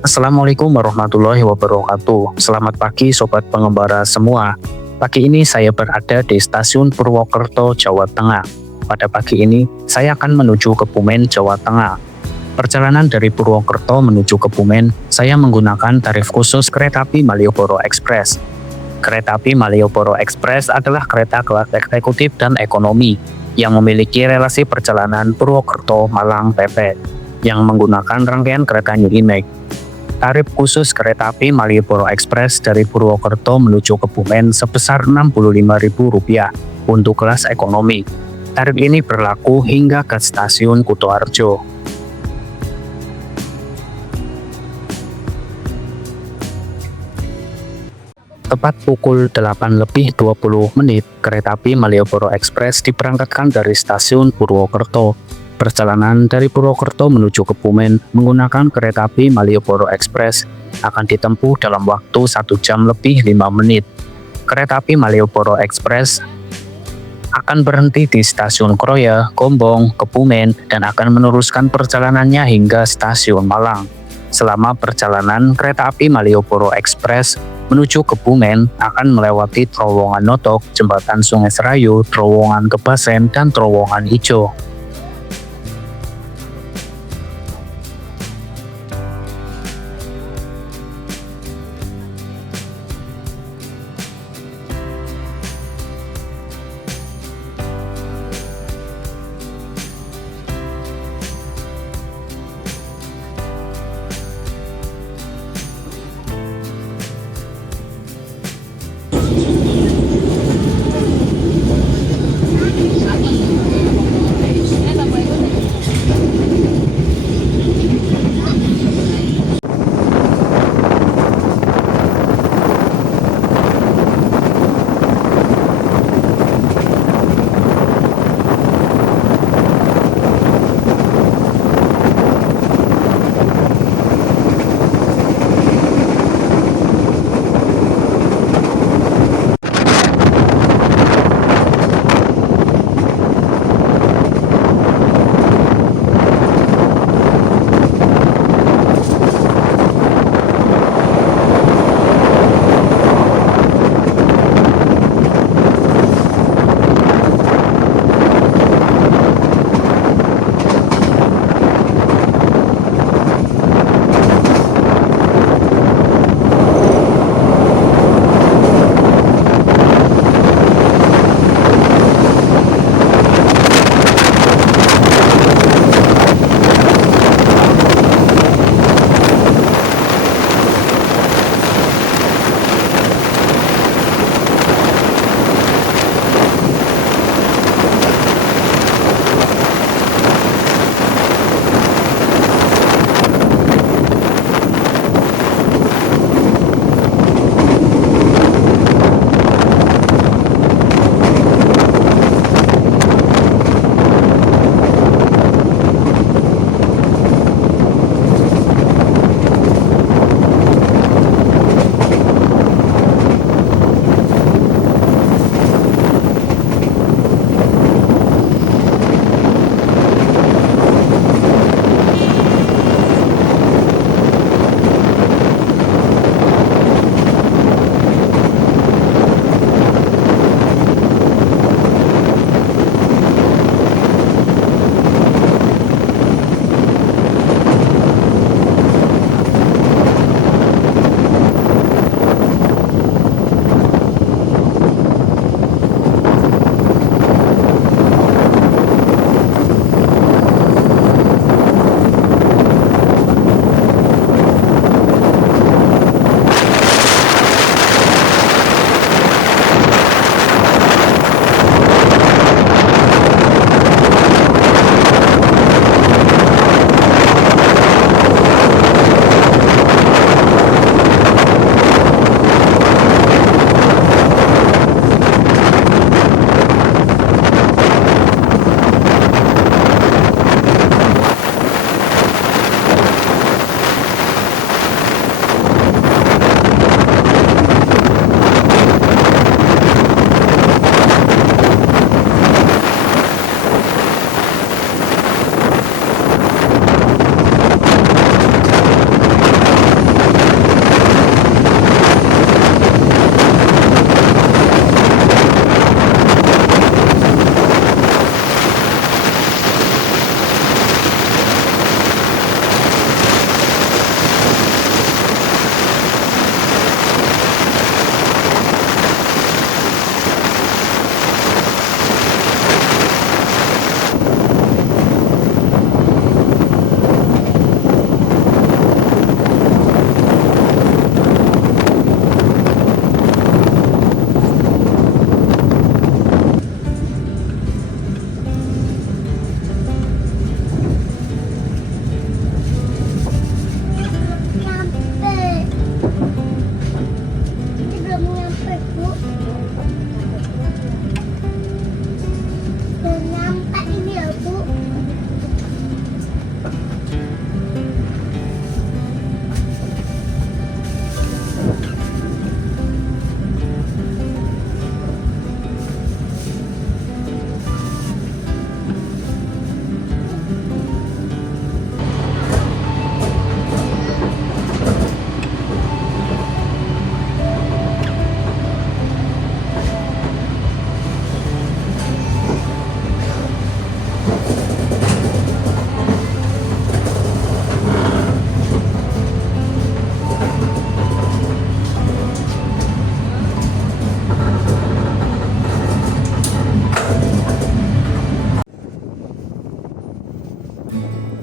Assalamualaikum warahmatullahi wabarakatuh. Selamat pagi sobat pengembara semua. Pagi ini saya berada di stasiun Purwokerto, Jawa Tengah. Pada pagi ini saya akan menuju Kebumen, Jawa Tengah. Perjalanan dari Purwokerto menuju Kebumen, saya menggunakan tarif khusus kereta api Malioboro Express. Kereta api Malioboro Express adalah kereta kelas eksekutif dan ekonomi yang memiliki relasi perjalanan Purwokerto-Malang PP yang menggunakan rangkaian kereta New Imax. Tarif khusus kereta api Malioboro Express dari Purwokerto menuju Kebumen sebesar Rp65.000 untuk kelas ekonomi. Tarif ini berlaku hingga ke stasiun Kutoarjo. Tepat pukul 8:20, kereta api Malioboro Express diberangkatkan dari stasiun Purwokerto. Perjalanan dari Purwokerto menuju Kebumen menggunakan kereta api Malioboro Express akan ditempuh dalam waktu 1 jam lebih 5 menit. Kereta api Malioboro Express akan berhenti di stasiun Kroya, Gombong, Kebumen, dan akan meneruskan perjalanannya hingga stasiun Malang. Selama perjalanan, kereta api Malioboro Express menuju Kebumen akan melewati Terowongan Notok, Jembatan Sungai Serayu, Terowongan Kebasen, dan Terowongan Ijo.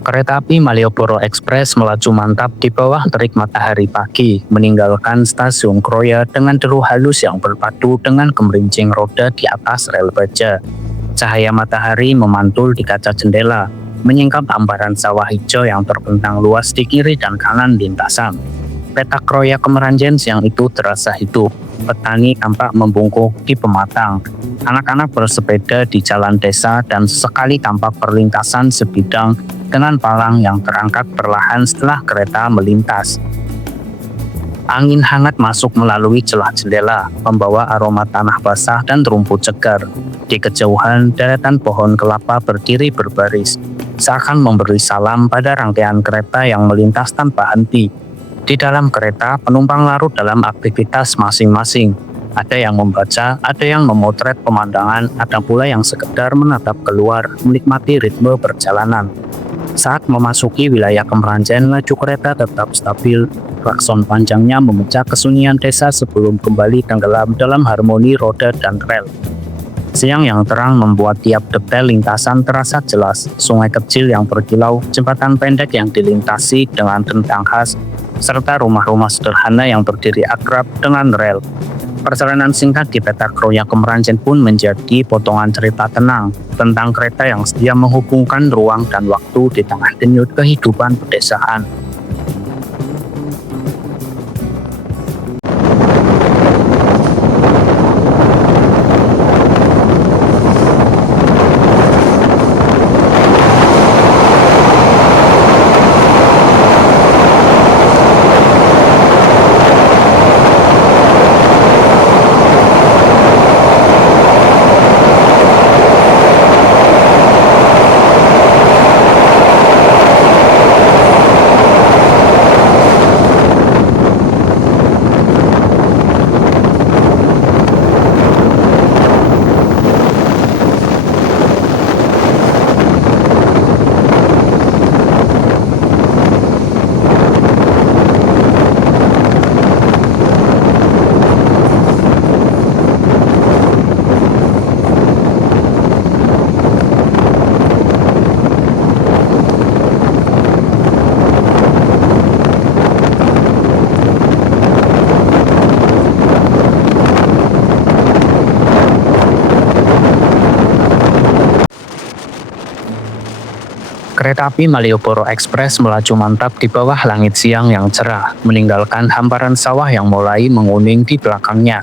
Kereta api Malioboro Express melaju mantap di bawah terik matahari pagi, meninggalkan stasiun Kroya dengan deru halus yang berpadu dengan gemerincing roda di atas rel baja. Cahaya matahari memantul di kaca jendela, menyingkap hamparan sawah hijau yang terbentang luas di kiri dan kanan lintasan. Petak Kroya Kemeranjen siang itu terasa hidup. Petani tampak membungkuk di pematang. Anak-anak bersepeda di jalan desa dan sesekali tampak perlintasan sebidang dengan palang yang terangkat perlahan setelah kereta melintas. Angin hangat masuk melalui celah jendela, membawa aroma tanah basah dan rumput segar. Di kejauhan, deretan pohon kelapa berdiri berbaris, seakan memberi salam pada rangkaian kereta yang melintas tanpa henti. Di dalam kereta, penumpang larut dalam aktivitas masing-masing. Ada yang membaca, ada yang memotret pemandangan, ada pula yang sekedar menatap keluar, menikmati ritme perjalanan. Saat memasuki wilayah Kemeranjen, laju kereta tetap stabil. Klakson panjangnya memecah kesunyian desa sebelum kembali tenggelam dalam harmoni roda dan rel. Siang yang terang membuat tiap detail lintasan terasa jelas. Sungai kecil yang berkilau, jembatan pendek yang dilintasi dengan tentang khas, serta rumah-rumah sederhana yang berdiri akrab dengan rel. Perjalanan singkat di Petak Kroya Kemeranjen pun menjadi potongan cerita tenang tentang kereta yang setia menghubungkan ruang dan waktu di tengah denyut kehidupan pedesaan. Kereta api Malioboro Express melaju mantap di bawah langit siang yang cerah, meninggalkan hamparan sawah yang mulai menguning di belakangnya.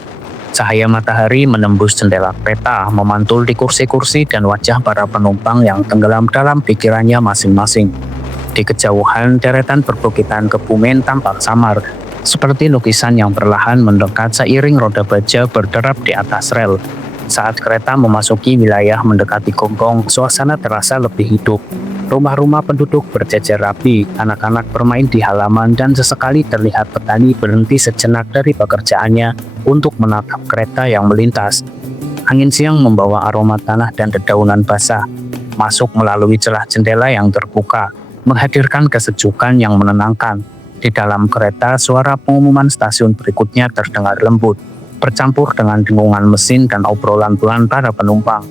Cahaya matahari menembus jendela kereta, memantul di kursi-kursi dan wajah para penumpang yang tenggelam dalam pikirannya masing-masing. Di kejauhan, deretan perbukitan Kebumen tampak samar, seperti lukisan yang perlahan mendekat seiring roda baja berderap di atas rel. Saat kereta memasuki wilayah mendekati Gombong, suasana terasa lebih hidup. Rumah-rumah penduduk berjejer rapi, anak-anak bermain di halaman, dan sesekali terlihat petani berhenti sejenak dari pekerjaannya untuk menatap kereta yang melintas. Angin siang membawa aroma tanah dan dedaunan basah, masuk melalui celah jendela yang terbuka, menghadirkan kesejukan yang menenangkan. Di dalam kereta, suara pengumuman stasiun berikutnya terdengar lembut, bercampur dengan dengungan mesin dan obrolan pelan para penumpang.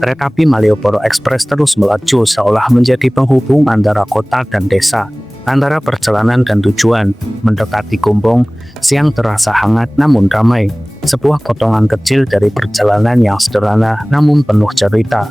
Kereta api Malioboro Express terus melaju seolah menjadi penghubung antara kota dan desa, antara perjalanan dan tujuan. Mendekati Gombong, siang terasa hangat namun ramai, sebuah potongan kecil dari perjalanan yang sederhana namun penuh cerita.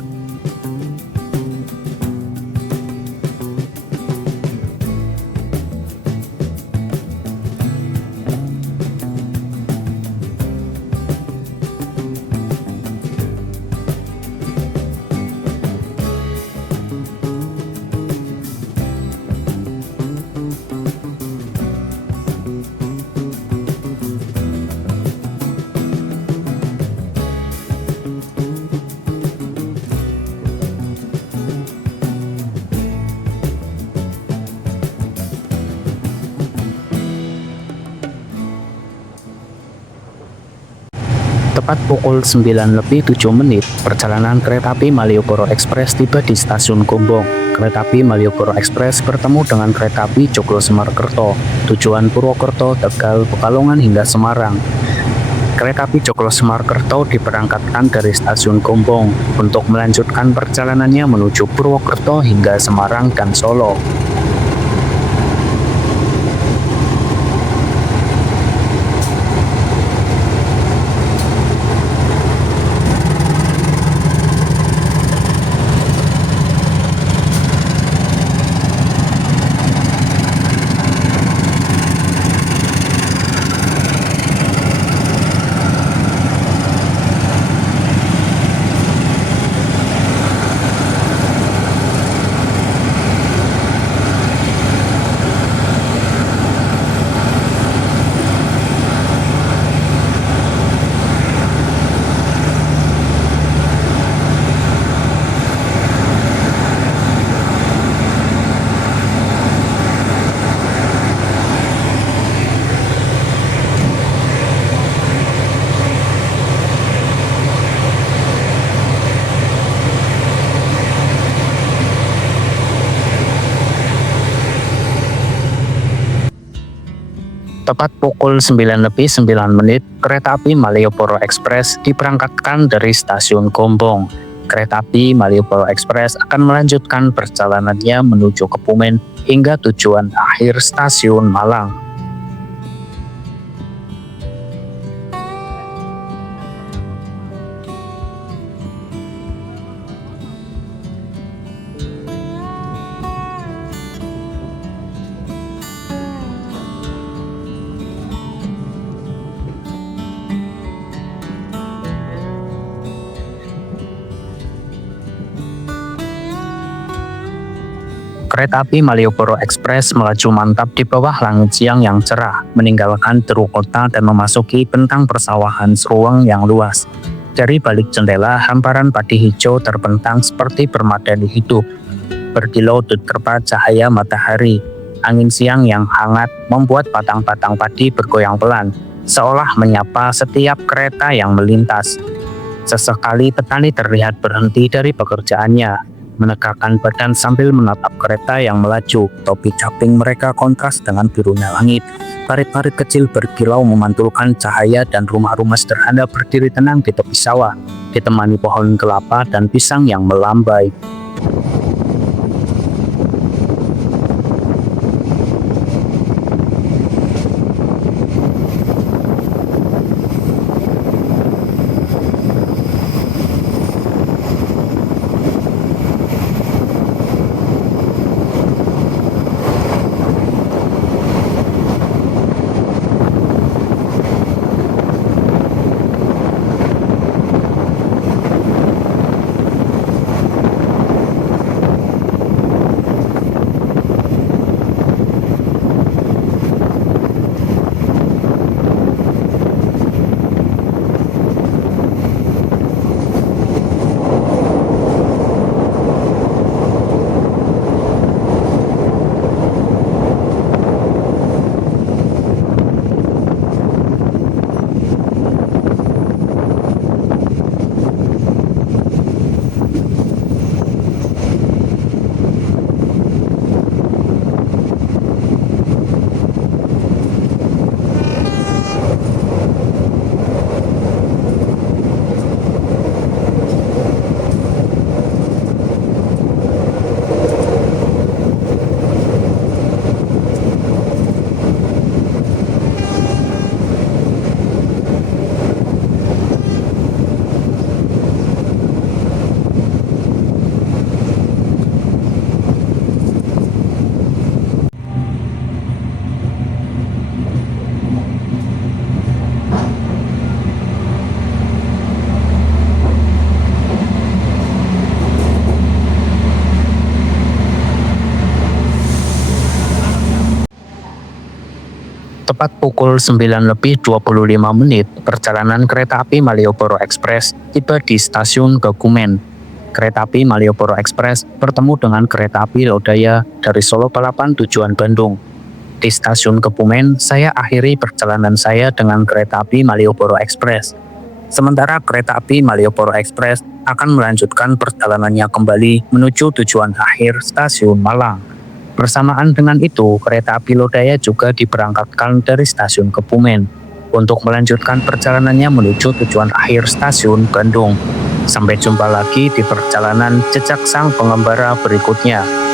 Tepat pukul 9:07, perjalanan kereta api Malioboro Express tiba di stasiun Gombong. Kereta api Malioboro Express bertemu dengan kereta api Joglo Semarkerto, tujuan Purwokerto, Tegal, Pekalongan hingga Semarang. Kereta api Joglo Semarkerto diberangkatkan dari stasiun Gombong untuk melanjutkan perjalanannya menuju Purwokerto hingga Semarang dan Solo. Tepat pukul 9:09, kereta api Malioboro Express diberangkatkan dari stasiun Gombong. Kereta api Malioboro Express akan melanjutkan perjalanannya menuju Kebumen hingga tujuan akhir stasiun Malang. Kereta api Malioboro Express melaju mantap di bawah langit siang yang cerah, meninggalkan deru kota dan memasuki bentang persawahan Seruang yang luas. Dari balik jendela, hamparan padi hijau terbentang seperti permadani hidup. Berkilau diterpa cahaya matahari. Angin siang yang hangat membuat batang-batang padi bergoyang pelan, seolah menyapa setiap kereta yang melintas. Sesekali petani terlihat berhenti dari pekerjaannya, menegakkan badan sambil menatap kereta yang melaju. Topi caping mereka kontras dengan birunya langit. Parit-parit kecil berkilau memantulkan cahaya dan rumah-rumah sederhana berdiri tenang di tepi sawah, ditemani pohon kelapa dan pisang yang melambai. Tepat pukul 9:25, perjalanan kereta api Malioboro Express tiba di stasiun Kebumen. Kereta api Malioboro Express bertemu dengan kereta api Lodaya dari Solo Balapan tujuan Bandung. Di stasiun Kebumen, saya akhiri perjalanan saya dengan kereta api Malioboro Express. Sementara kereta api Malioboro Express akan melanjutkan perjalanannya kembali menuju tujuan akhir stasiun Malang. Bersamaan dengan itu, kereta api Lodaya juga diberangkatkan dari stasiun Kebumen. untuk melanjutkan perjalanannya menuju tujuan akhir stasiun Bandung. Sampai jumpa lagi di perjalanan jejak sang pengembara berikutnya.